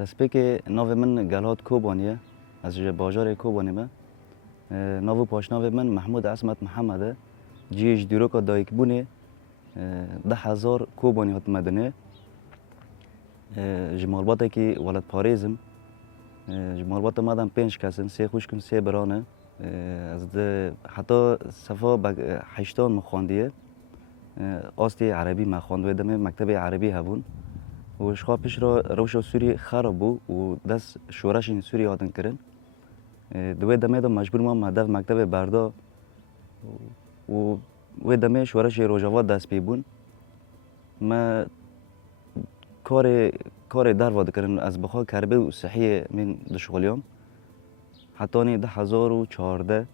تسبیک ناو من گلات کوبانیه از باجار کوبانی من ناو پاشناو من محمود عصمت محمده جیش دیروکا دایک بونه 10,000 کوبانی هات مدنه جمالباته که ولد پاریزم جمالبات مادم 5 کسن 3 خوشکن 3 برانه از حتی صفا 80 مخواندیه آستی عربی مخواند و دمه مکتب عربی هبون و شخوا پیش را روش سوری خراب بو و دست شورش این سوری آدن کرن دوی دمه دا مجبور ما مهدف مکتب بردا و دمه شورش روجاوات دست پی بون ما کار در واد کردن از بخوا کربه و صحیح من دشغلیام حتی نی 10,014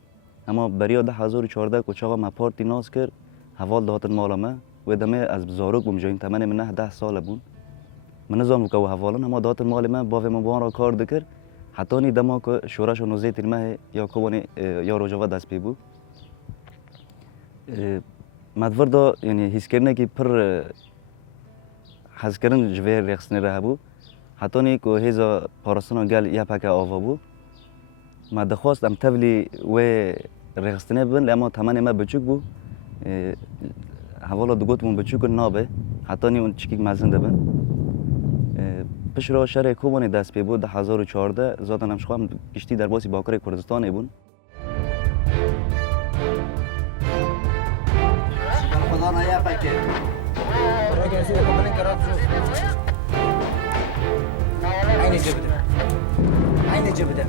اما بریا 10,014 کچاقا ما پارتی ناز کرد حوال دهاتن مالا ما و دمه از بزاروک بمجاین تمن من 10 سال بون من نظام که حوالن اما دهاتن مال ما باوی ما را کار دکر حتی نی دما که شورش و نوزه تیرمه یا کوبانی یا روجاوا دست پی بو مدور دا یعنی حس کرنه که پر حس کردن جوه رقصنی ره بو حتی نی که هیزا پارستان گل یا پک آوا بو ما دخواست ام تولی و رقصنی ببین اما تمن ما بچوک بو حوالا دو گوتمون بچوک نابه حتی نی اون چیک مزن دبن پیش را شهر کوبانی دست پی بود 1014 ذاتن هم شخوام کشتی در باسی باکر کردستان بون خدا نیا پکه عین جبده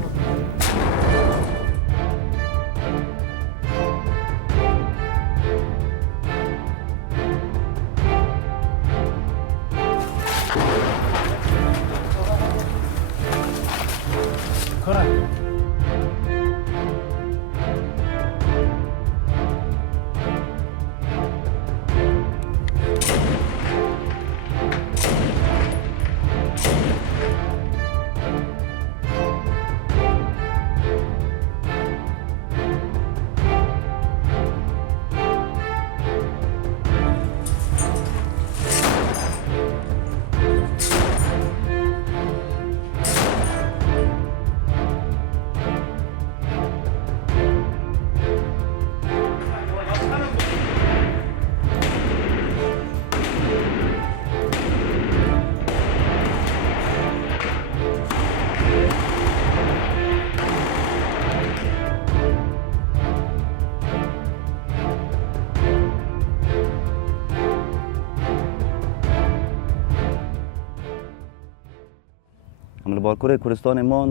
عمل بارکور کردستان مان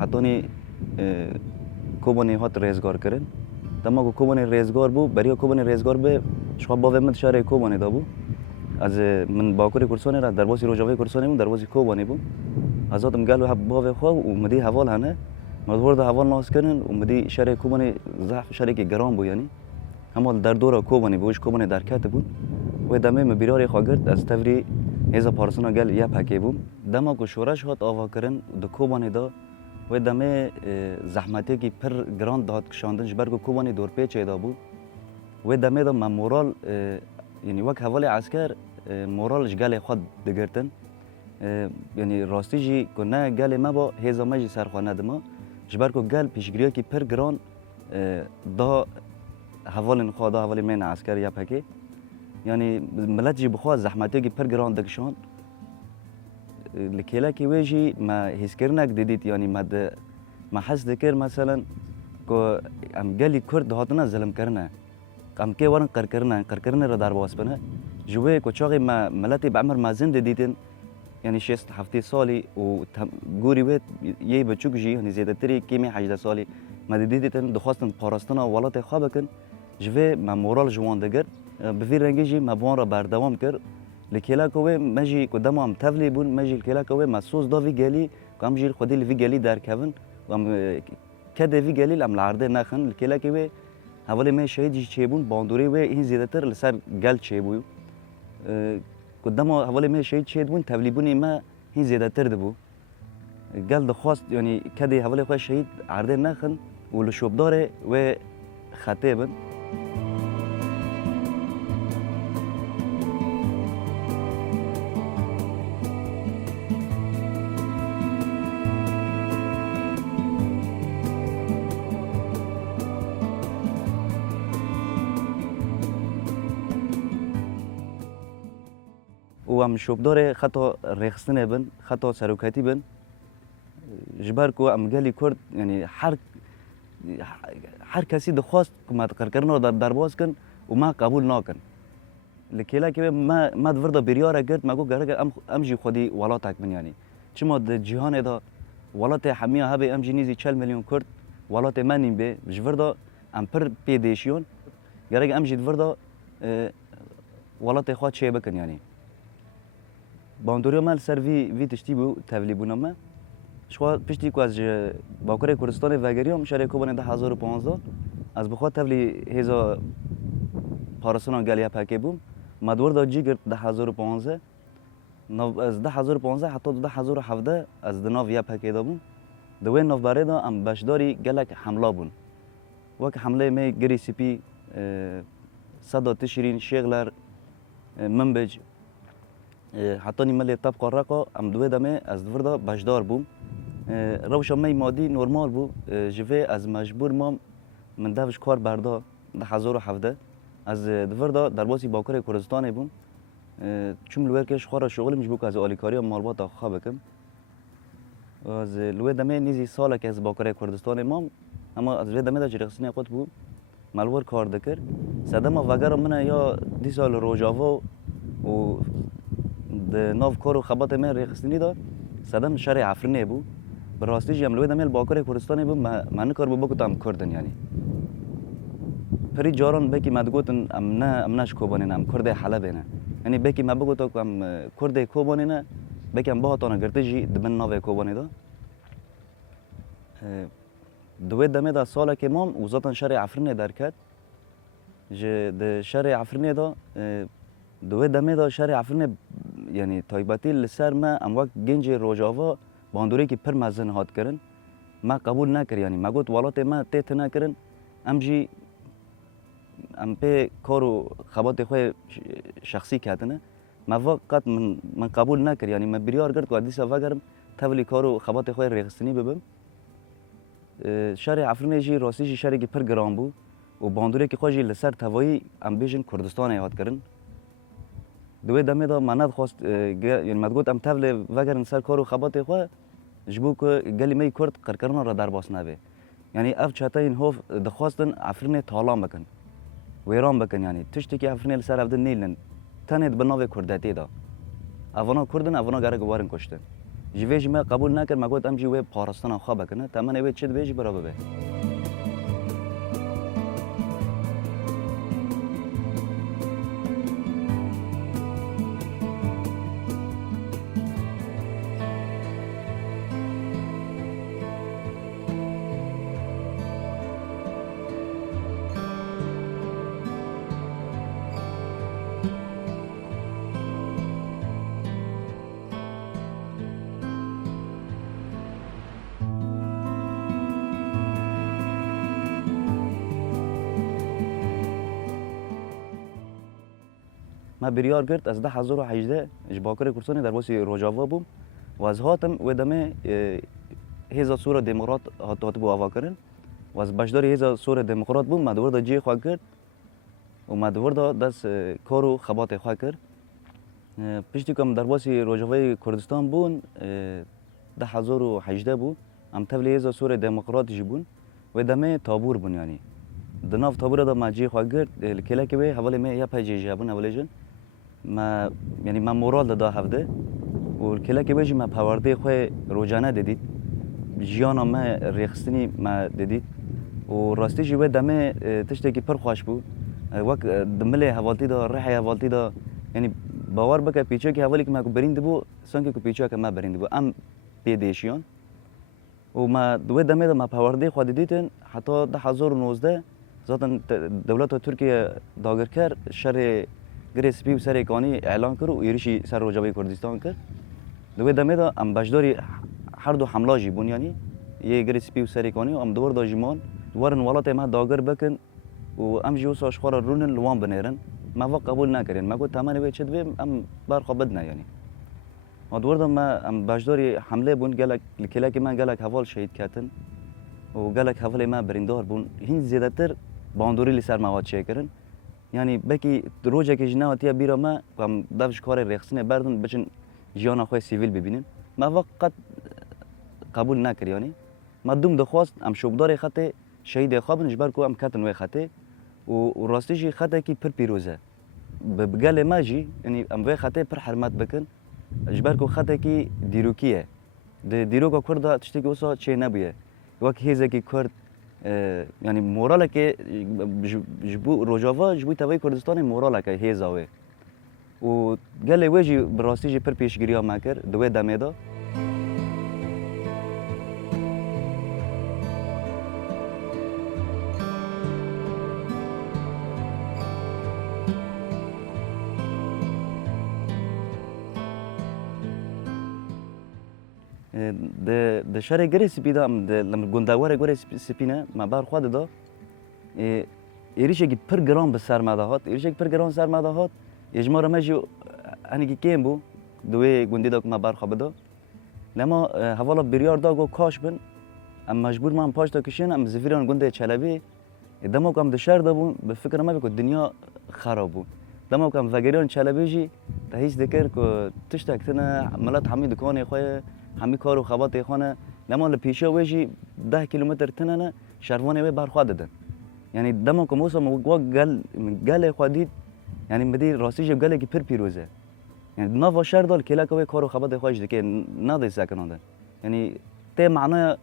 حتی نی کوبانی هات ریزگار کردن دما کو کوبانی ریزگار بو برای کوبانی ریزگار به شما با ومت شهر کوبانی دا بو از من باکور کردستان را در باسی روجاوی کردستان بو در باسی کوبانی بو ازادم گلو هب با خو و مدی حوال هنه مدور ده حوال ناس کردن و مدی شهر کوبانی ضعف شهر که گرام بو یعنی اما در دور کوبانی بوش کوبانی در کات بو و دمه مبیراری خواگرد از توری هزا پارسنا گل یا پکی بوم دما کو شورش هات آوا کردن د کوبانی دا و دمه زحمتی که پر گراند داد کشاندن جبرگو کوبانی دور پیچ ایدا بو و دمه دا مورال یعنی وقت حوالی عسکر مورالش گل خود دگرتن یعنی راستی جی که نه گل ما با هزا مجی سرخانه دما جبرگو گل پیشگیری که پر گران دا حوال خدا حوالی من عسکر یا پکی یعنی ملت جی بخواه زحمتی که پر گران دکشان لکیلا که ویجی ما حس کرنک دیدید یعنی ما حس دکر مثلا که ام گلی کرد هاتنا ظلم کرنه ام که ورن قر کرنه را در باس بنه جوه که چاقی ما ملت بعمر ما زنده دیدن یعنی 6-7 سالی و گوری وید یه بچوک جی یعنی زیاده تری کمی 18 سالی ما دیدیدن دخواستن پاراستنا ولات خواب کن جوه ما مورال جوان دگر به رنگی جی ما بوان را بردوام کرد لکیلا کوه مجی کدام هم تولی بون مجی لکیلا کوه مسوس داوی گلی کام جیل خودی لوی گلی در کون و ام کده وی گلی لام لارده نخن لکیلا کوه حوالی می شهید جی چه بون باندوری و این زیاده تر لسر گل چه بو کدام حوالی می شهید چه بون تولی بونی ما این زیاده تر دبو گل دخواست یعنی کده حوالی خواه شهید عرده نخن و لشوب داره و خطیبن و ام شوبدار خطا رخصنه بن خطا سروکتی بن جبر کو ام گلی کرد یعنی هر کسی دخواست که ما تقرر در درباز کن و ما قبول نکن لکیلا که ما دوردا بریاره گرد ما گو گرگ ام جی خودی ولاتک من یعنی چما د جهان دا ولات حمیه هبه ام جی نیزی 40 میلیون کرد ولات منیم به جوردا ام پر پیدیشیون گرگ ام جی دوردا ولات خود چه بکن یعنی باندوری مال سر وی تشتی بو تولی بونم شو پشتی کو از باکره کردستان وگریام شهر کوبان 2015 از بخواد تولی هزا پارسونا گلیا پاکی بوم مدور دا جی گرد 2015 از 2015 حتی 2017 از دناو یا پاکی دا بوم دوی ناف باره دا ام بشداری گلک حمله بون وک حمله می گری سپی صدا تشرین شغلر منبج حتی نیملی طبق رقا ام دوی دمه از دور دا بشدار بوم روش می مادی نرمال بو جوه از مجبور مام من دوش کار بردا 2017 از دور دا در باسی باکر کردستان بوم چون لویر کش خورا شغل مش بو از آلیکاری و مالبات خواه بکم از لویر دمه نیزی ساله که از باکر کردستان مام اما از لویر دمه دا جرخصینی خود بو مالور کار دکر سدم وگر من یا دی سال روجاوا و د ناف کارو خبات من رخصینی دا سدم شهر عفرینه بو براستی جم لوید امیل باکر کردستان بو من کار بو کتم کردن یعنی پری جاران بکی مدگوتن ام نش کوبانین ام کرد حلب نه یعنی بکی ما بگوتو کم کرد کوبانینه بکی ام باهاتانه گرته جی دمن ناو کوبانی دا دوید دمه دا ساله که مام وزاتن شهر عفرینه درکد جه د شهر عفرینه دا دوید دمه دا شهر عفرینه یعنی تایباتی لسر ما ام وقت گنج روجاوا باندوری که پر مزن هات کرن ما قبول نکر یعنی ما گوت ولات ما تیت نکرن ام جی ام په کارو خبات خو شخصی کردنه ما وقت من قبول نکر یعنی ما بریار کرد که دیسا وگرم تولی کارو خبات خو رخصنی ببم شهر عفرینه جی راستی جی شهری که پر گران بو و باندوری که خو جی لسر توایی ام بیژن کردستان یاد کرن دوی دمه دا مناد خواست یعنی مدگوت ام تولی وگرن سر کارو خبات خو جبو که گلی می کرد قرقرنا را در باس نبه یعنی اف چاته این هوف دخواستن عفرینه تالام بکن ویران بکن یعنی تشتی که عفرینه لسر افدن نیلن تنید بناوی کردتی دا اونا کردن اونا گره گوارن کشتن جوی ما قبول نکرد مگوت ام جوی پارستان خواه بکنه تمن اوی چید بیجی برا ببه ما بریار کرد از 2018 باکر کردستان در باسی روجاوا بوم و از هاتم و دمه هزا سور دموکرات هات بو آوا کردن و از بشدار هزا سور دموکرات بوم ما دور دا جی خواه کرد و ما دور دا دست کارو خبات خواه کرد پشتی کم در باسی روجاوای کردستان بون 2018 بو ام تولی هزا سور دموکرات جی بون و دمه تابور بون یعنی دناف تابور دا ما جی خواه کرد کلا که به حوالی می یا پای جی جابون حوالی جن ما یعنی ما مورال دا هفته و کلا که بجی ما پاورده خواه روزانه دیدید جیانا ما ریخستنی ما دیدید و راستی جوه دمه تشتی که پر خوش بود وقت دمله حوالتی دا ریحی حوالتی دا یعنی باور بکه پیچه که حوالی که ما برینده بو سنگه که پیچه که ما برینده بو ام پیدیشیان و ما دوی دمه دا ما پاورده خواه دیدیدن حتی 2019 ذاتن دولت ترکیه داگر کرد شهر گریسپی و سر کانی اعلان کرد و ایریشی سر روجاوای کردستان کرد دوی دمه دا ام بشداری هر دو حمله جی بون یعنی یه گریسپی و سر کانی و ام دور دا جمان دوارن ولات ما داگر بکن و ام جیو ساش خورا رونن لوان بنیرن ما وقت قبول نکردن ما گفت تمام وی چد بیم ام برخوا بدنا یعنی ما دور دا ما ام بشداری حمله بون گلک کلا که من گلک حوال شهید کردن و گلک حوال ما بریندار بون هین زیادتر باندوری لسر مواد چه کردن یعنی بکی روزی که جناه تیا بیرا ما کم دفش کار رخصنه بردن بچن جیانا خواه سیویل ببینن ما وقت قبول نکر یعنی ما دوم دخواست ام شوبدار خطه شهید خوابن جبر کو ام کتن و خطه و راستیش خطه کی پر پیروزه بقال ماجي يعني ام في خطه پر حرمت بکن جبر کو خطه کی دیروکیه دیروکا کردا تشتکی وسا چه نبیه وقت هیزه کی کرد يعني موراله که جبو روجاوا جبو توی کردستان موراله که هیزاوه و قال وجي براستی جي پر پیشگیری ما کر دوی دمیدا د شهر گری سپیدا لما گنداوره گری سپینه ما بار خود دا ایریشه کی پر گرام به سرمایه هات ایریشه کی پر گرام سرمایه هات اجماع ماجی هنی کی کیم بو دوی گندی دا ما بار خواب دا لما حوالا بریار دا گو کاش بن ام مجبور من پاش دا کشین ام زفیران گنده چلبی دمو کم د شهر دا بو به فکر ما بکو دنیا خراب بو دمو کم وگریان چلبی جی تهیز دکر که تشتک تنه ملت همی دکانه خواه همی کار و خوات خانه لما لپیشه ویجی 10 کیلومتر تنه شهروانه وی برخواد دادن یعنی دمو که موسا مگوا گل خودید یعنی مدی راستیش گله کی پر پیروزه یعنی نوا شهر دال کلا که کار و خوات خواهش دکه نده سکنانده یعنی ته معنی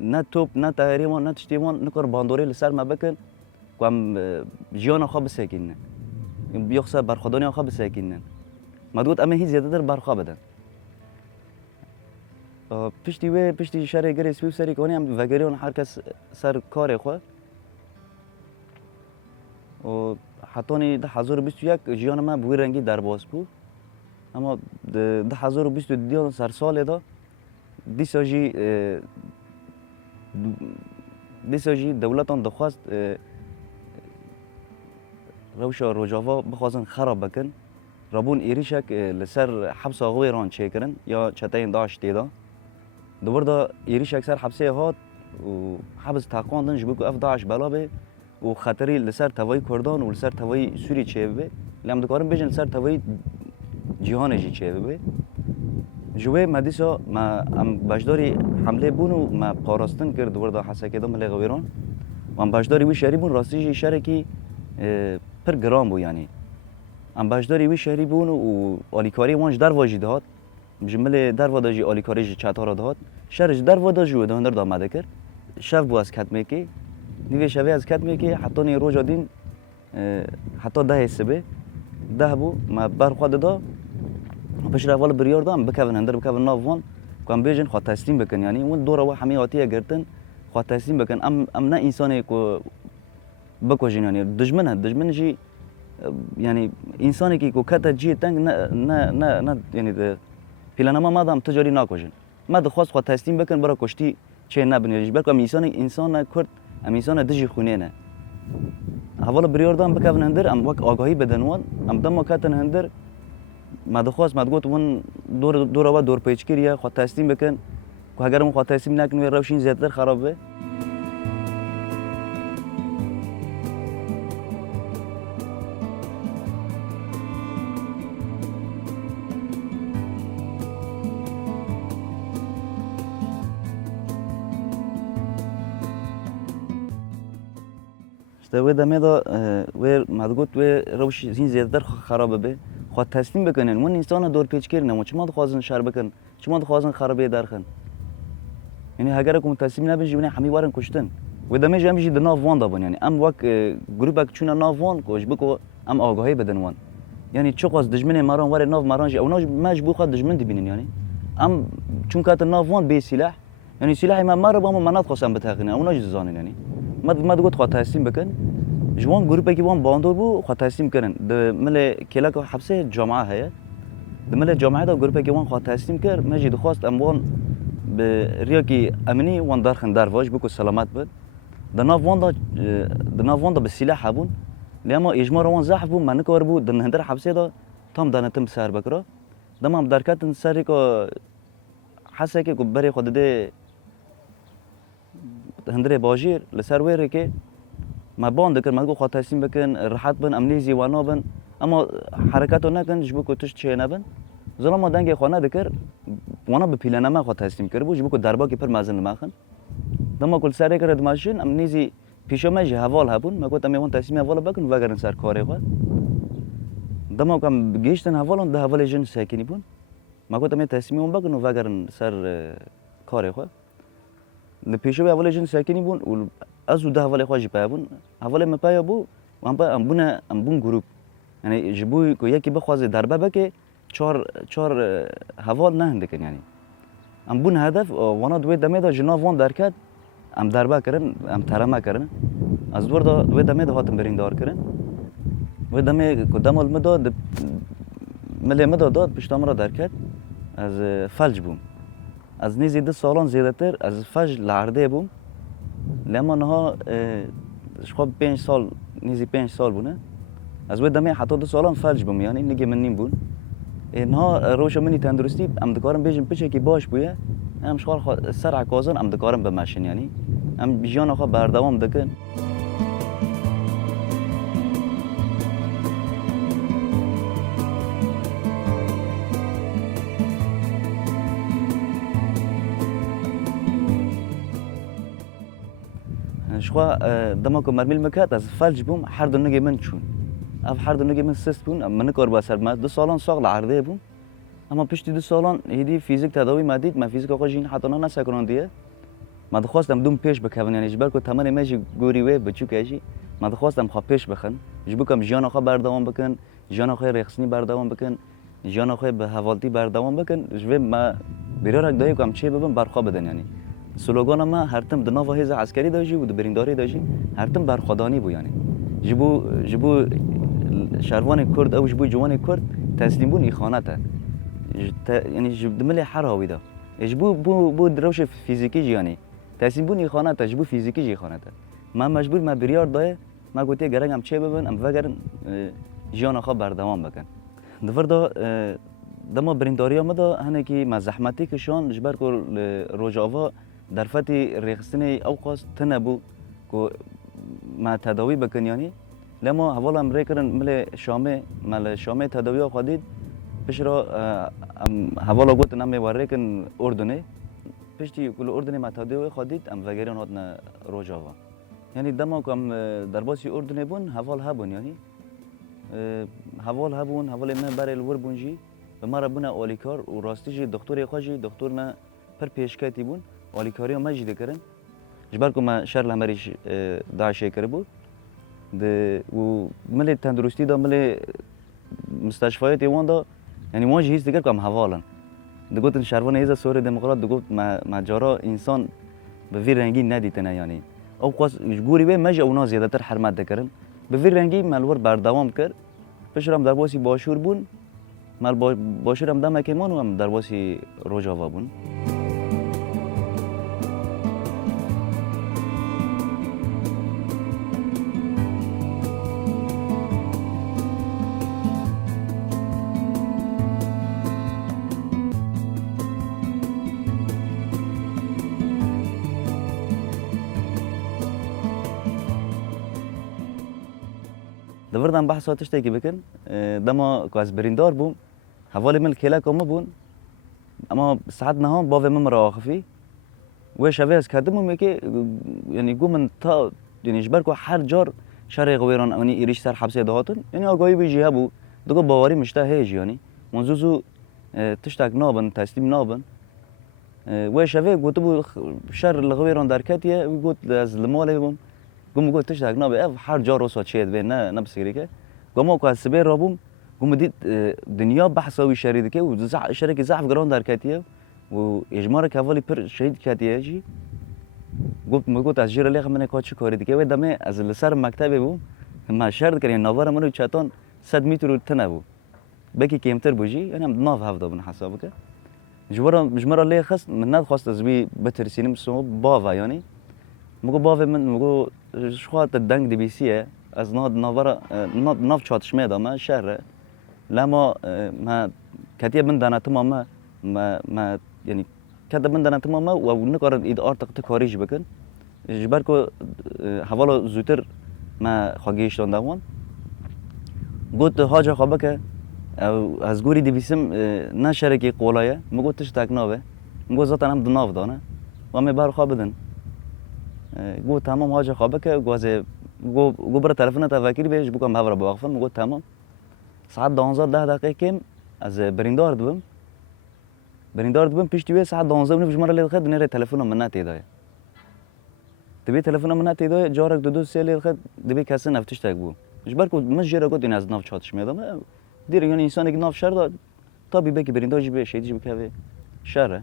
نه توپ نه تحریمان نه تشتیمان نکار باندوری لسر ما بکن کم جیان خواب بسکنه بیخصه برخوادانی خواب بسکنه مدود اما هیچ زیاده در برخواب بدن پشتی شهر گری سوی سری کنی هم وگریان هر کس سر کار خو و حتی 2021 جیان ما بوی رنگی در باز بود اما 2022 سر سال دا دیساجی دولتان دخواست روشا روجاوا بخوازن خراب بکن رابون ایریشک لسر حبس آقای ران چه کرن یا چتاین داشت دیدا دوباره دا ایریشک سر حبسه هات و حبس تاقاندن جبو که اف داعش بلا به و خطری لسر توی کردان و لسر توی سوری چه به لام دکارم بجن لسر توی جهان جی چه به جوه مدیسا ما ام باشداری حمله بونو ما پاراستن کرد دوباره دا حسا کدام لغویران و ام باشداری وی شهری بون راستی شهری کی پر گرام بو یعنی ام باشداری وی شهری بون و آلیکاری وانج در واجی دهات جمله در واداجی آلیکاری چطور دهات شهرش در واداجو ده هندر دامده کرد شف بو از کتمه کی نیوی شوی از کتمه کی حتی نی روز دین حتی 10 سبه 10 بو ما برخواد دا پیش روال بریار دام بکوون هندر بکوون ناوان کام بیجن خواهد تسلیم بکن یعنی اون دوره و همه آتیه گرتن خواهد تسلیم بکن ام نه انسانی که بکوجین یعنی دشمن جی یعنی انسانی که کتا جی تنگ نه یعنی پلانما ما دام تجاری نکوجین ما دخواست خواهد تسلیم بکن برای کشتی چه نبینیش بلکه انسان کرد انسان دژی خونه نه حوالا بریار دام بکوون هندر ام وقت آگاهی بدنوان ام دم کتن هندر ما دخواست ما گفت اون دور و دور پیچکیه خواهد تسلیم بکن که اگر من خواهد تسلیم نکنم روشین زیادتر خرابه و دمه دا و ما گفت و روش زین زیادتر خرابه به خواهد تسلیم بکنن من انسان دور پیچ کردن و چما دخوازن شر بکن چما دخوازن خرابه درخن یعنی اگر کوم تسلیم نبیجی ونه همی وارن کشتن و دمه جمع جی دنا وان دا بن یعنی ام وک گروپ اک چون نا وان کوش بکو ام آگاهی بدن وان یعنی چه قاس دجمن ماران وار ناو ماران جی اوناج مجبور خود دجمن دبینن یعنی ام چون کات نا وان به سلاح یعنی سلاح ما مر با منات خاصم بتاخنه اوناج زانن یعنی ما گفت خواهد تسلیم بکن جوان گروپی که وان باندور بو خواهد تسلیم کردن د مل کلاک حبسه جامعه هست د مل جامعه دا گروپی که وان خواهد تسلیم کرد مجید خواست ام وان به ریا کی امنی وان دارخن در واج بکو سلامت بود د ناو وان دا به سلاح بون لما اجماع وان زحف بون من کار بود د هندر حبسه دا تام دانتم سر بکرا دمام درکتن سری کو حسه که بری خود ده هندره باجیر لسر ویره که ما باند کن ما گو خاطر تصمیم بکن راحت بن امنیزی و نابن اما حرکت نکن جبو کو توش چه نبن زلما ما دنگ خانه دکر وانا به پیلنه ما خاطر تصمیم کرد بود جبو کو دربا کی پر مازن ماخن دما کل سری کرد ماشین امنیزی پیشو ما جه حوال هبون ما گفتم میوان تصمیم حوال بکن و اگر سر کاری خود دما کم گیشتن حوالون ده حوال جن ساکنی بون ما گفتم تصمیم بکن و اگر سر کاری خود لپیشو به حوال جن ساکنی بون و از ده حوال خواهی پیابون حوال ما پیابو و ام بون گروپ یعنی جبوی کو یکی بخوازه دربه بکه چهار حوال نه هندکن یعنی ام بون هدف وانا دوی دمه دا جناف وان درکد ام دربه کرن ام ترمه کرن از دور دا دوی دمه دا هاتم برین دار کرن و دمه کو دمال مدا ملی مدا داد پشتام را درکد از فلج بوم از نیزی 2 سالان زیاده تر از فلج لعرده بوم لما نها شخواب 5 سال نیزی 5 سال بونه از وی دمه حتی 2 سالان فلج بوم یعنی نگه من نیم بون اینها روش منی تندرستی ام دکارم بیشم پیچه کی باش بویه ام شغال سر عکازان ام دکارم بمشین یعنی ام بیان آخه بردوام دکن شخوا دما کو مرمیل مکات از فلج بوم هر دو نگه من چون اف هر دو نگه من سست بون من کار با سر ما 2 سالان ساغل عرضه بوم اما پشتی 2 سالان هیدی فیزیک تداوی مدید ما فیزیک آقا جین حتی نه سکران دیه ما دخواستم دوم پیش بکوون یعنی جبر کو تمام میجی گوری و بچو کیجی ما دخواستم خواه پیش بخن جبو کم جان آقا بردوام بکن جان آقا رخصنی بردوام بکن جان آقا به حوالتی بردوام بکن جبه ما بیرارک دایی کم چه ببم برخوا بدن یعنی سلوگان ما هر تم دناو هیز عسکری داشی بود برینداری داشی هر تم برخوادانی بو یعنی جبو شهروان کرد او جبو جوان کرد تسلیم بون خانته یعنی جب دمل حراوی دا جبو دروش فیزیکی یعنی تسلیم بون خانته جبو فیزیکی خانته ما مجبور ما بریار دای ما گوتی گرنگم چه ببن ام وگرن جان آخا بردوام بکن دفر دا دما برینداری ما دا هنه کی ما زحمتی کشان جبر کو روجاوا درفتی رخصنی اوقاس تنبو کو ما تداوی بکن یعنی لما حوالا ام ریکرن مل شامه تداوی خودید پیش را حوالا گوت نمی ورکن اردنه پشتی کل اردنه ما تداوی خودید ام وگران هاتن روجاوا یعنی دما کم درباسی اردنه بون حوال هبون یعنی حوال هبون حوال من برای الور بونجی و ما ربنا اولیکار و راستیجی دکتر خواجی دکتر نه پر پیشکتی بون اولیکاری ما جیده کرن جبر کو ما شهر لمریش داعش کرده بود و ملی تندرستی دا ملی مستشفیات ایوان دا یعنی واجه هیچ دیگر کم حوالن دگوتن شهروان ایزا سوری دموکرات دگوت ما جارا انسان به وی رنگی ندیتنه یعنی او قاس گوری به مجا اونا زیاده تر حرمت دکرن به وی رنگی ملور بردوام کرد پشرم در باسی باشور بون مال باشورم دم کمان و هم در باسی روجاوا بون دبردم بحث هاتش تيجي بكن دما كاز بريندار بوم حوالي من الكيلا كم بون اما ساعات نهان باوي من مراخفي وشافيز كدمو ميكي يعني جو من تا يعني جبركو هر جار شرق غويران يعني يريش سر حبسه دهاتن يعني اگاهی بيجي هبو دغه باوري مشته هيج يعني منزوزو تشتاق نابن تسليم نابن وشافي قلتبو شر الغويران دركتيه قلت از المال بوم قوم قلت تشتاق نابي اف هر جار وصل شيء بين نه بسكريكه قوم كو سبير رابوم قوم ديت دنيا بحثوي شريدكه وشركه زعف جران دركتيه واجمارك حوالي بر شهيد كاتيه جي قلت از جير ليخ من كاتش كوري دكه ودمه از لسر مكتبه بو ما شرط كرين نوار منو چاتون 100 متر تنبو بكي كيمتر بوجي انا ناف هفدا بن حسابك جمره ليه خص من ناد خواست از بي بترسينم سو باوا يعني مگو باوا من مگو شخوات الدنگ دي بي سي از ناد نوار ناف چاتشمه دما شهر لما ما كتيب من دانا تماما ما يعني كتب من دانا تماما ونقرر ايد ارتق تكاريج بكن جبركو حوالا زوتر ما خواگیشتان دوان گوت هاجا خوابه که از گوری دیویسم نه شرکی قولایه مگو تش تکناوه مگو زاتن هم دناو دانه و می بار خواب بدن گو تمام هاجا خوابه که گو برای تلفن تا وکیل بیش بکنم هوا را بواقفم مگو تمام ساعت 12 دقیقه کم از بریندار دوم پیش دیوی ساعت 12 نفش مرا لیل خد نره تلفنم من نتیدای دبی تلفنم من نتیدای جارک دو سه لیل خد دبی کسی نفتش تک بو مش برکو مش جرا گفت این از ناف چاتش میادم دیر یعنی انسانی که ناف شهر داد تا بی بکی بریندار جی به شیدی جی بکه شهره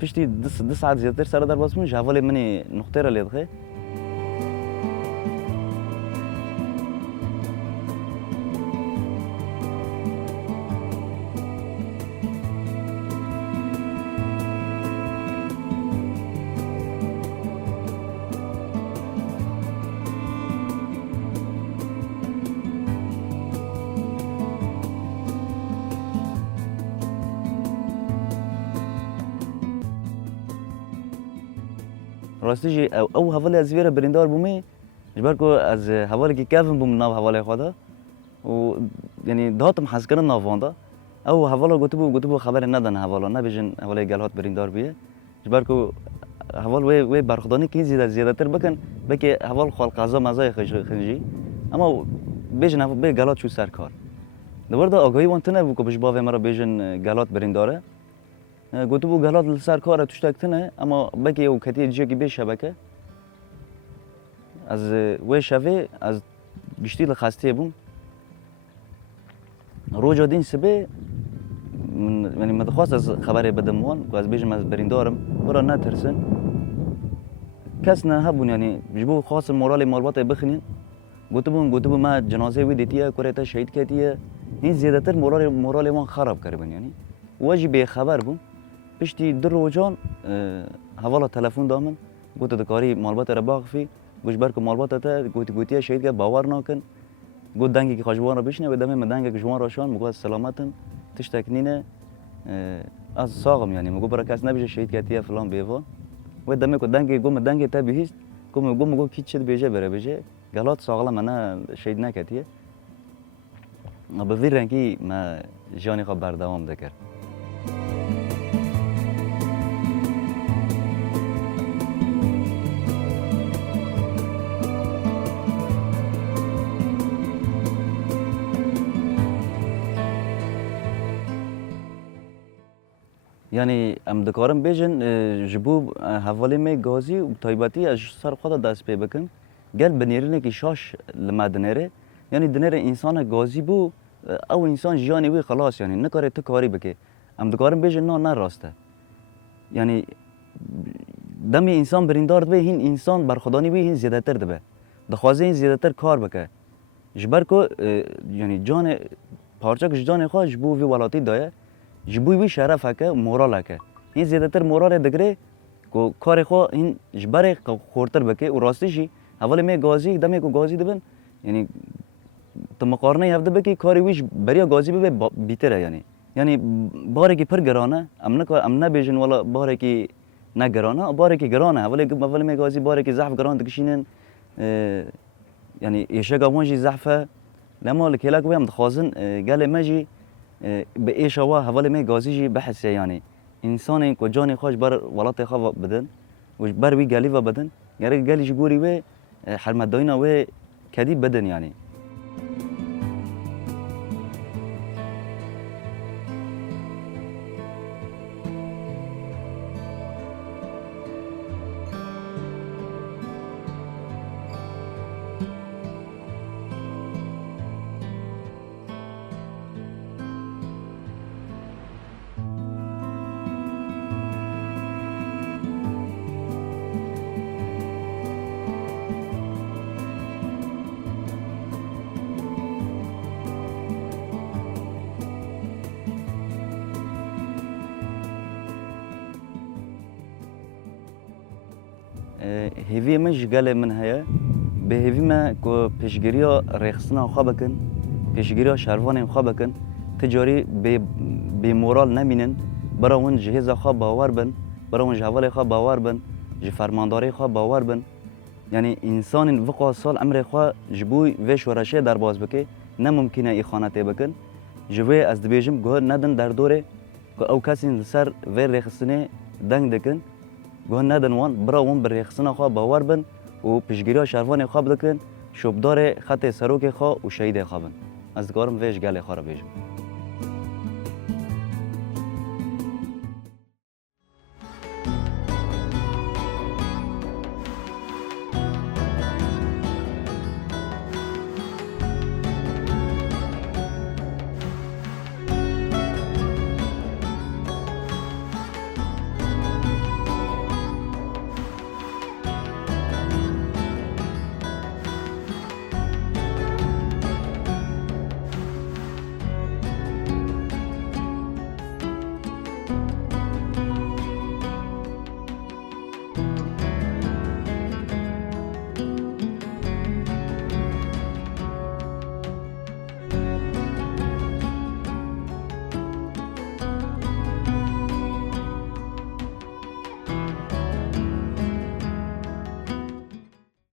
پشتی 2 ساعت زیادتر سر در باز منش حوالی منی نقطه را لیل خد راستی جی او حوالی از ویرا بریندار بومی جبر کو از حوالی که کافم بوم ناو حوالی خدا و یعنی داتم حس کردن ناواندا او حوالا گوتو خبر ندن حوالا نبیجن حوالی گلهات بریندار بیه جبر کو حوال وی برخدانی که زیاده تر بکن بکی حوال خال قضا مزای خنجی اما بیجن به گلات شو سر کار دوباره آگاهی وانتنه بو که بش باوی مرا بیجن گلات برینداره گوتو بو گلات سر کار توش تکتنه اما بکی او کتی جیه که بیش شبکه از وی شوی از گشتی لخسته بوم روجا دین سبه یعنی متخواست از خبر بدم وان و از بیجم از بریندارم برا نترسن کس نه هبون یعنی جبو خاص مورال مالبات بخنین گوتو ما جنازه وی دیتیه کوریتا شهید کتیه این زیادتر مورال وان خراب کردن یعنی واجی به خبر بوم پشتی در روزان حوالا تلفن دامن گوتو دکاری مالبات را باقفی گوش برک مالبات تا گوتیه شهید که باور نکن گوت دنگی که خواجوان را بشنه و دمه مدنگ که جوان راشان مگو سلامتن تشتکنینه از ساقم یعنی مگو برای کس نبیشه شهید کتیه فلان بیوا و دمه که دنگی گم دنگی تا بیهیست گم کی چه بیجه بره بیجه گلات ساقلا منه شهید نکتیه به وی رنگی ما جانی خواب بردوام دکر یعنی ام دکارم بیجن جبو حوالی می گازی و تایباتی از سر خود دست پی بکن گل بنیرنه که شاش لمدنره یعنی دنره انسان گازی بو او انسان جانی وی خلاص یعنی نکاره تو کاری بکه ام دکارم بیجن نه راسته یعنی دمی انسان بریندار به این انسان برخدانی به این زیاده تر دبه دخوازه این زیاده تر کار بکه جبر کو یعنی جان پارچه که جان خواه جبو وی ولاتی دایه جبوی وی شرفه که موراله که این زیاده تر مورال دگره که کار خو این جبر خورتر بکه و راستیشی اولی می گازی دمی کو گازی دبن یعنی تو مقارنه هفته بکی کاری ویش بریا گازی ببه بیتره یعنی باره کی پر گرانه ام نبیجن والا باره کی نگرانه باره کی گرانه اولی می گازی باره کی ضعف گران دکشینن یعنی ایشه گوانجی ضعفه لما لکیلا کوی ام خازن گله مجی به ایشوا حوالی می گازی جی بحث یعنی انسانی که جانی خوش بر ولات خواه بدن و بر وی گلی و بدن یعنی گلی جگوری و حرمت داینا و کدی بدن یعنی هیوی من جگل من هیا به هیوی ما که پیشگیریا رخصنا خواب کن پیشگیریا شروان خواب کن تجاری به مورال نمینن برای اون جهاز خواب باور بن برای اون جوال خواب باور بن ج فرمانداری خواب باور بن یعنی انسان وقا سال عمر خوا جبوی و شورشه در باز بکه نممکنه ای خانه تی بکن جوی از دبیجم گوه ندن در دوره که او کسی سر و ریخستنه دنگ دکن گوه ندن وان برا وان بر ریخستنه خواه باور بن و پیشگیری شهروان خواب دکن شبدار خط سروک خواه و شهید خوابن از دکارم ویش گل خواه را بیجم